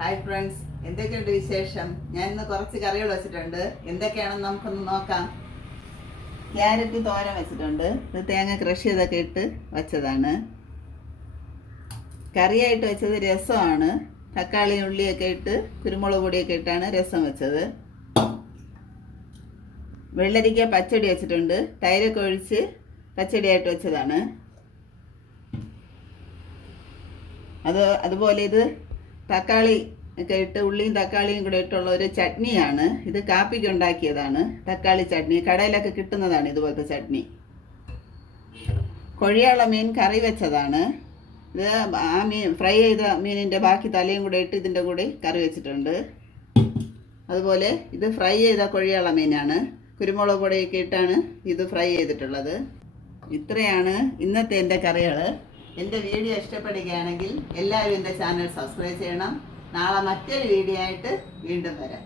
Hi friends, എന്തൊക്കെയുണ്ട് വിശേഷം? ഞാൻ ഇന്ന് കുറച്ച് കറികൾ വെച്ചിട്ടുണ്ട്. എന്തൊക്കെയാണെന്ന് നമുക്കൊന്ന് നോക്കാം. ക്യാരറ്റ് തോരൻ വെച്ചിട്ടുണ്ട്. ഇത് തേങ്ങ ക്രഷ് ചെയ്തൊക്കെ ഇട്ട് വെച്ചതാണ്. കറിയായിട്ട് വെച്ചത് രസമാണ്. തക്കാളി ഉള്ളിയൊക്കെ ഇട്ട് കുരുമുളക് പൊടിയൊക്കെ ഇട്ടാണ് രസം വെച്ചത്. വെള്ളരിക്ക പച്ചടി വെച്ചിട്ടുണ്ട്. തൈരൊക്കെ ഒഴിച്ച് പച്ചടിയായിട്ട് വെച്ചതാണ്. അതുപോലെ ഇത് തക്കാളി ഒക്കെ ഇട്ട് ഉള്ളിയും തക്കാളിയും കൂടെ ഇട്ടുള്ള ഒരു ചട്നിയാണ്. ഇത് കാപ്പിക്ക് ഉണ്ടാക്കിയതാണ്. തക്കാളി ചട്നി കടയിലൊക്കെ കിട്ടുന്നതാണ് ഇതുപോലത്തെ ചട്നി. കൊഴിയാള മീൻ കറി വെച്ചതാണ്. ഇത് ആ മീൻ ഫ്രൈ ചെയ്ത മീനിൻ്റെ ബാക്കി തലയും കൂടെ ഇട്ട് ഇതിൻ്റെ കൂടെ കറി വെച്ചിട്ടുണ്ട്. അതുപോലെ ഇത് ഫ്രൈ ചെയ്ത കൊഴിയാള മീനാണ്. കുരുമുളക് പൊടിയൊക്കെ ഇട്ടാണ് ഇത് ഫ്രൈ ചെയ്തിട്ടുള്ളത്. ഇത്രയാണ് ഇന്നത്തെ എൻ്റെ കറികൾ. എൻ്റെ വീഡിയോ ഇഷ്ടപ്പെടുകയാണെങ്കിൽ എല്ലാവരും എൻ്റെ ചാനൽ സബ്സ്ക്രൈബ് ചെയ്യണം. നാളെ മറ്റൊരു വീഡിയോ ആയിട്ട് വീണ്ടും വരാം.